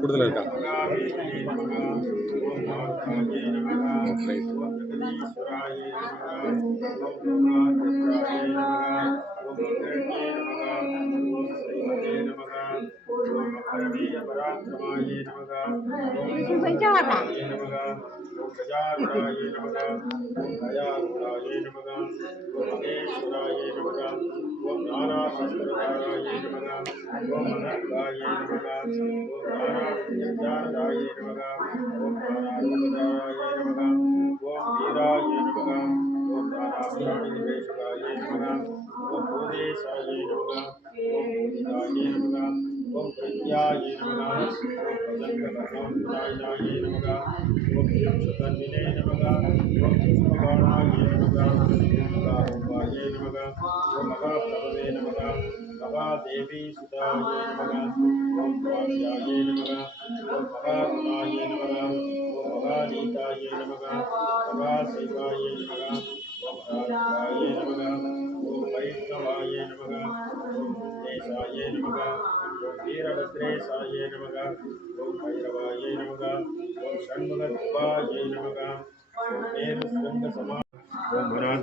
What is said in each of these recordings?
கூடுதல் இருக்கா?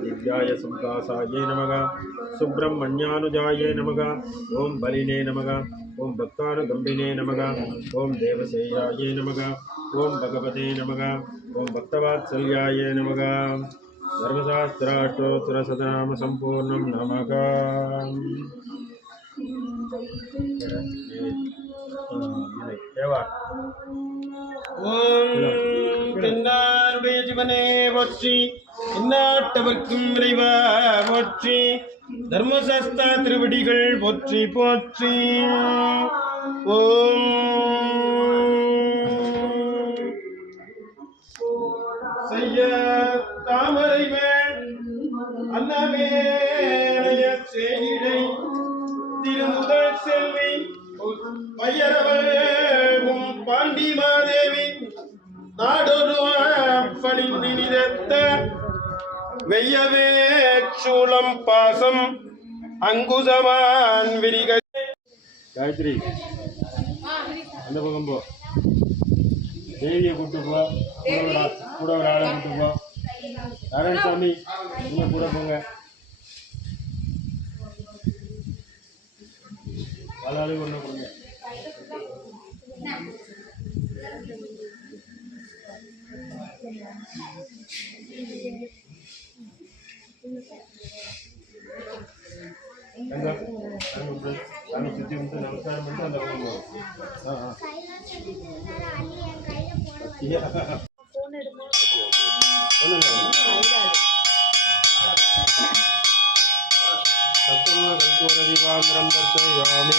दिव्याय संकासाये नमः सुब्रह्मण्यानुजाये नमः ओम बलिने नमः ओम भक्तानुगंभिने नमः ओम देवसेयाये नमः ओम भगवते नमः ओम भक्तवात्सल्याय नमः सर्वशास्त्राष्टोत्तरशतनाम संपूर्णं नमः தென்னாருடைய சிவனே போற்றி, எந்நாட்டவர்க்கும் இறைவா போற்றி, தர்மசாஸ்தா திருவடிகள் போற்றி போற்றி. ஓம் செய்ய தாமரை மேல் அன்னமேய செய்திடை திருமுதல் செல்வி பையரவரும் பாண்டி மாதேவி நாடொரு பணிந்து நிறுத்த வெய்யவே சூலம் பாசம் அங்குசமான் விரிக. காயத்ரி அந்த பக்கம் போ, தேவியை கூட்டு போ, கூட ஒரு ஆளை கூட்டு போ. நாராயணசாமி நீங்க கூட போங்க, ஆளாளு ஒன்று கொடுங்க. சாமி சுற்றி விட்டு நமஸ்காரம் பண்ணிட்டு அந்த பக்கம் போவோம். சத்தமூரதிவாமிரம் தர்சயாமி.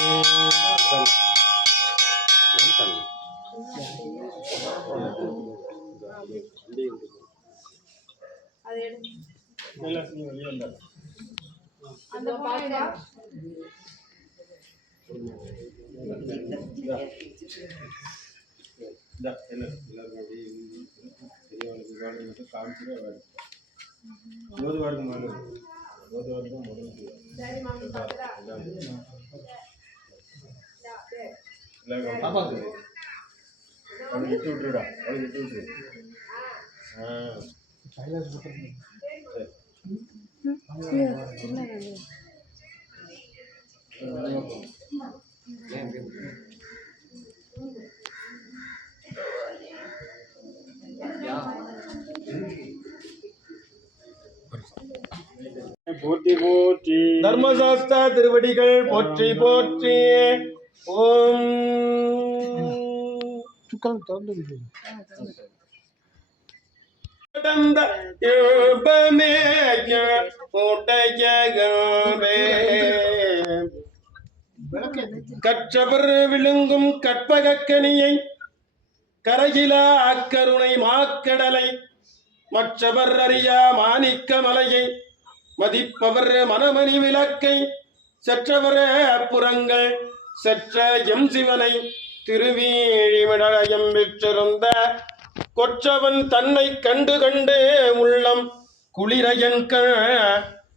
வெளியே வந்தார் ஓதுவாருக்கு மேலே ஓதுவாருக்கு முதல் அவனுக்கு இட்டு விட்டுருடா, அவனுக்கு இட்டு விட்டுரு. போற்றி போற்றி. தர்மசாஸ்தா திருவடிகள் போற்றி போற்றி. ஓம் கடந்த இன்பமேய உடையகமே கற்றவர் விழுங்கும் கற்பகக்கனியை கரையிலா அக்கருணை மாக்கடலை மற்றவர் அறியா மாணிக்க மலையை மதிப்பவர் மனமணி விளக்கை செற்றவர் புறங்கள் செற்ற எம் சிவனை திருவீழிமிடயம் விற்றிருந்த கொற்றவன் தன்னை கண்டு கண்டு உள்ளம் குளிரையன்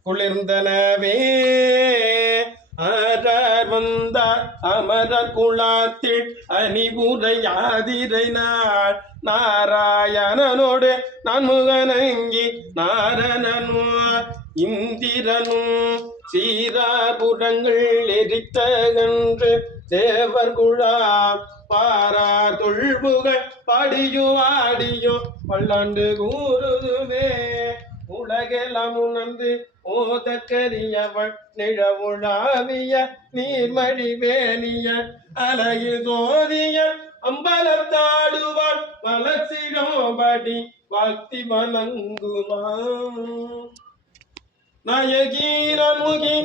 குளிர்ந்தனவே அறர் வந்தார் அமர குலாத்தில் அணிவுரையாதிரை நாள் நாராயணனோடு நான் முகனங்கி நாரணனும் இந்திரனும் சீராபுரங்கள் எரித்தகன்று தேவர் குழா பாரா தொல்புகள் பாடியோ ஆடியோ பல்லாண்டு கூறுதுவே உலகெல்லாம் உணர்ந்து ஓதக்கரியவள் நிழவுழாவிய நீர்மழி வேணிய அலையில் சோதிய அம்பலத்தாடுவாள் மலசிடோபடி வாழ்த்தி வணங்குமாம் நாயகீரமுகி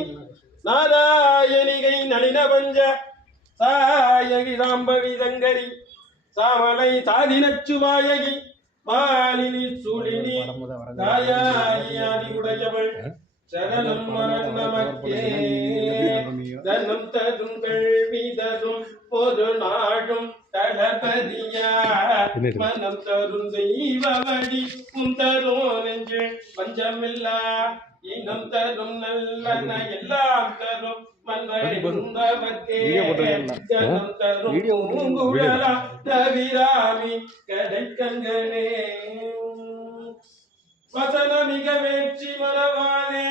நாராயணிகை நளின பஞ்ச சாயகி சாம்பவி சங்கரி சாமலை சாதினச்சுவாயகி மாலினி சூழினி தாயாடி உடையவள் சரணம் மரணம் நமக்கே தனம் தரும் கல்வி தரும் ஒரு நாடும் தளபதியா மனம் தரும் தெய்வ வழி தரும் நெஞ்சு பஞ்சமில்லா இனம் தரும் நல்லன எல்லாம் தரும் ஜனம் தரும் பூங்குழலா தவிராமி கடைக்கங்கனே வசன மிக வேட்சி மரவானே